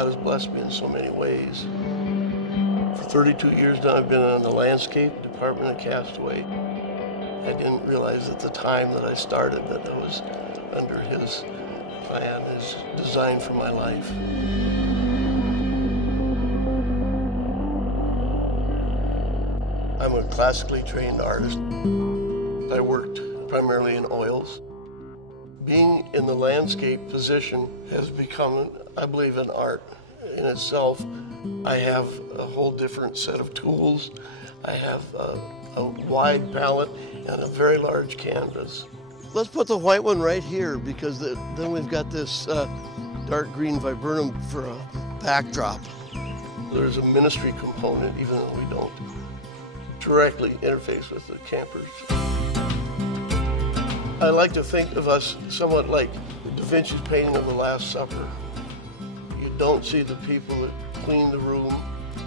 God has blessed me in so many ways. For 32 years now, I've been in the landscape department at Castaway. I didn't realize at the time that I started that I was under his plan, his design for my life. I'm a classically trained artist. I worked primarily in oils. Being in the landscape position has become, I believe, an art in itself. I have a whole different set of tools. I have a wide palette and a very large canvas. Let's put the white one right here because then we've got this dark green viburnum for a backdrop. There's a ministry component, even though we don't directly interface with the campers. I like to think of us somewhat like Da Vinci's painting of the Last Supper. You don't see the people that cleaned the room,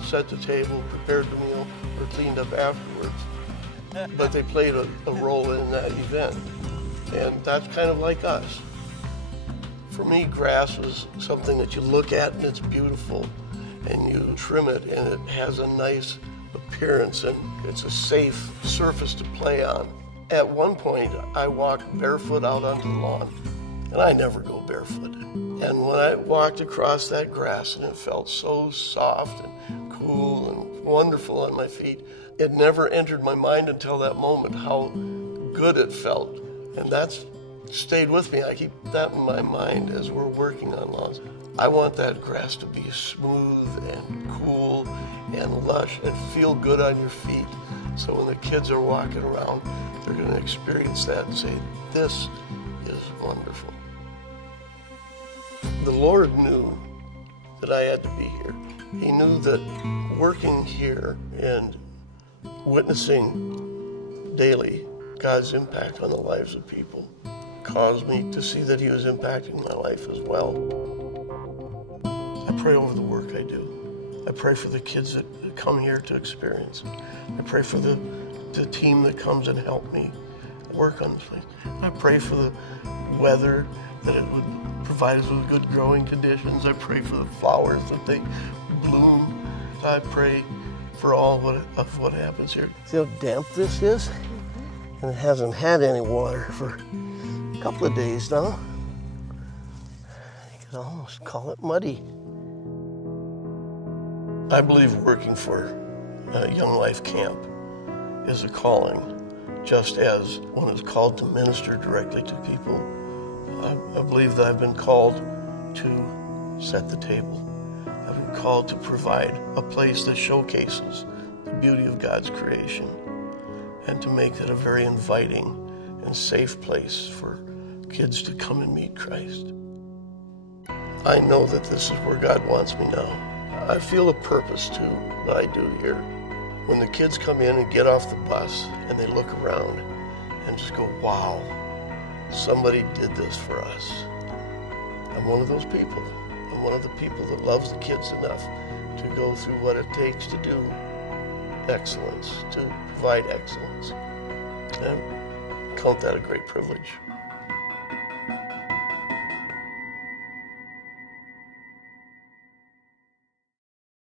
set the table, prepared the meal, or cleaned up afterwards, but they played a role in that event. And that's kind of like us. For me, grass was something that you look at and it's beautiful, and you trim it and it has a nice appearance and it's a safe surface to play on. At one point, I walked barefoot out onto the lawn, and I never go barefoot. And when I walked across that grass and it felt so soft and cool and wonderful on my feet, it never entered my mind until that moment how good it felt. And that's stayed with me. I keep that in my mind as we're working on lawns. I want that grass to be smooth and cool and lush and feel good on your feet. So when the kids are walking around, they're going to experience that and say, this is wonderful. The Lord knew that I had to be here. He knew that working here and witnessing daily God's impact on the lives of people caused me to see that he was impacting my life as well. I pray over the work I do. I pray for the kids that come here to experience it. I pray for the team that comes and help me work on this place. I pray for the weather, that it would provide us with good growing conditions. I pray for the flowers, that they bloom. I pray for all of what happens here. See how damp this is? And it hasn't had any water for a couple of days now. You could almost call it muddy. I believe working for Young Life Camp is a calling, just as one is called to minister directly to people. I believe that I've been called to set the table. I've been called to provide a place that showcases the beauty of God's creation and to make it a very inviting and safe place for kids to come and meet Christ. I know that this is where God wants me now. I feel a purpose to what I do here. When the kids come in and get off the bus and they look around and just go, wow, somebody did this for us. I'm one of those people. I'm one of the people that loves the kids enough to go through what it takes to do excellence, to provide excellence. And I count that a great privilege.